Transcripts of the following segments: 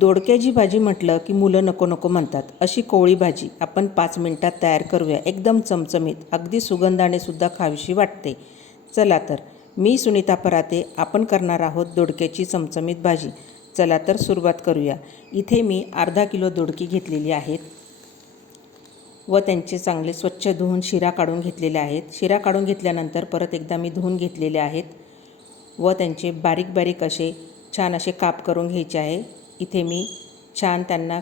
दोडक्याची भाजी म्हटलं की मुलं नको नको म्हणतात अशी कोवळी भाजी आपण पाच मिनटात तयार करूया. एकदम चमचमीत अगदी सुगंधाने सुद्धा खावीशी वाटते. चला तर मी सुनीता पराते आपण करणार आहोत दोडक्याची चमचमीत भाजी. चला तर सुरुवात करूया. इथे मी अर्धा किलो दोडकी घेतलेली आहेत. व त्यांचे चांगले स्वच्छ धुवून शिरा काढून घेतलेले आहेत. शिरा काढून घेतल्यानंतर परत एकदा मी धुवून घेतलेले आहेत. व त्यांचे बारीक बारीक असे छान असे काप करून घ्यायचे आहे. इथे मी छान त्यांना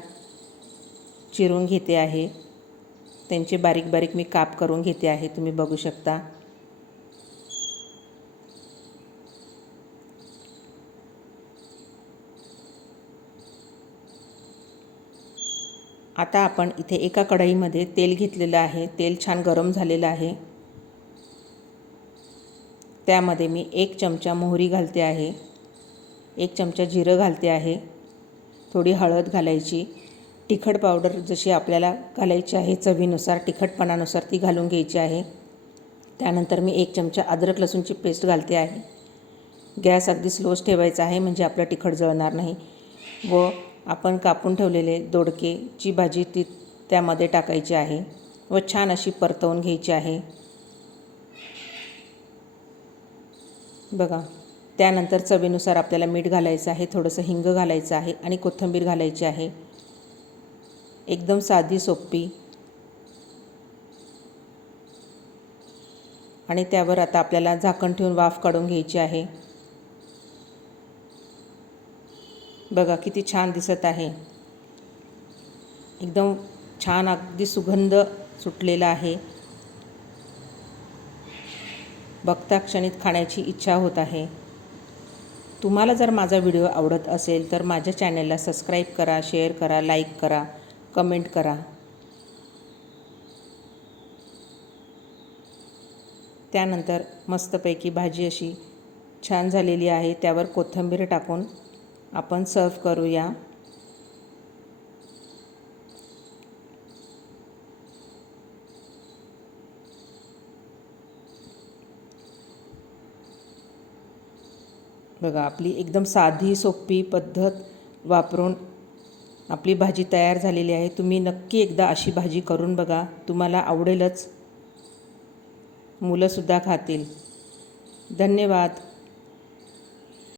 चिरून घेते आहे. त्यांचे बारीक बारीक मी काप करून घेते आहे. तुम्ही बघू शकता. आता आपण इथे एका कढईमध्ये तेल घेतलेलं आहे. तेल छान गरम झालेलं आहे. त्यामध्ये मी एक चमचा मोहरी घालते आहे. एक चमचा जिरं घालते आहे. थोडी हळद घालायची. तिखट पावडर जशी आपल्याला घालायची आहे चवीनुसार तिखटपणानुसार ती घालून घ्यायची आहे. त्यानंतर मी एक चमचा अद्रक लसूणची पेस्ट घालते आहे. गॅस अगदी स्लोच ठेवायचा आहे म्हणजे आपलं तिखट जळणार नाही. व आपण कापून ठेवलेले दोडकेची भाजी ती त्यामध्ये टाकायची आहे व छान अशी परतवून घ्यायची आहे. बघा. त्यानंतर चवीनुसार आपल्याला मीठ घालायचं आहे थोडंसं हिंग घालायचं आहे आणि कोथिंबीर घालायची आहे. एकदम साधी सोपी. आणि त्यावर आता आपल्याला झाकण ठेवून वाफ काढून घ्यायची आहे. बघा किती छान दिसत आहे. एकदम छान अगदी सुगंध सुटलेला आहे. बघता क्षणीत खाण्याची इच्छा होत आहे. तुम्हाला जर माझा व्हिडिओ आवडत असेल तर माझ्या चॅनलला सबस्क्राईब करा शेअर करा लाईक करा कमेंट करा. त्यानंतर मस्तपैकी भाजी अशी छान झालेली आहे. त्यावर कोथिंबीर टाकून आपण सर्व करूया. बघा आपली एकदम साधी सोपी पद्धत वापरून आपली भाजी तयार झालेली आहे. तुम्ही नक्की एकदा अशी भाजी करून बघा. तुम्हाला आवडेलच. मुलंसुद्धा खातील. धन्यवाद.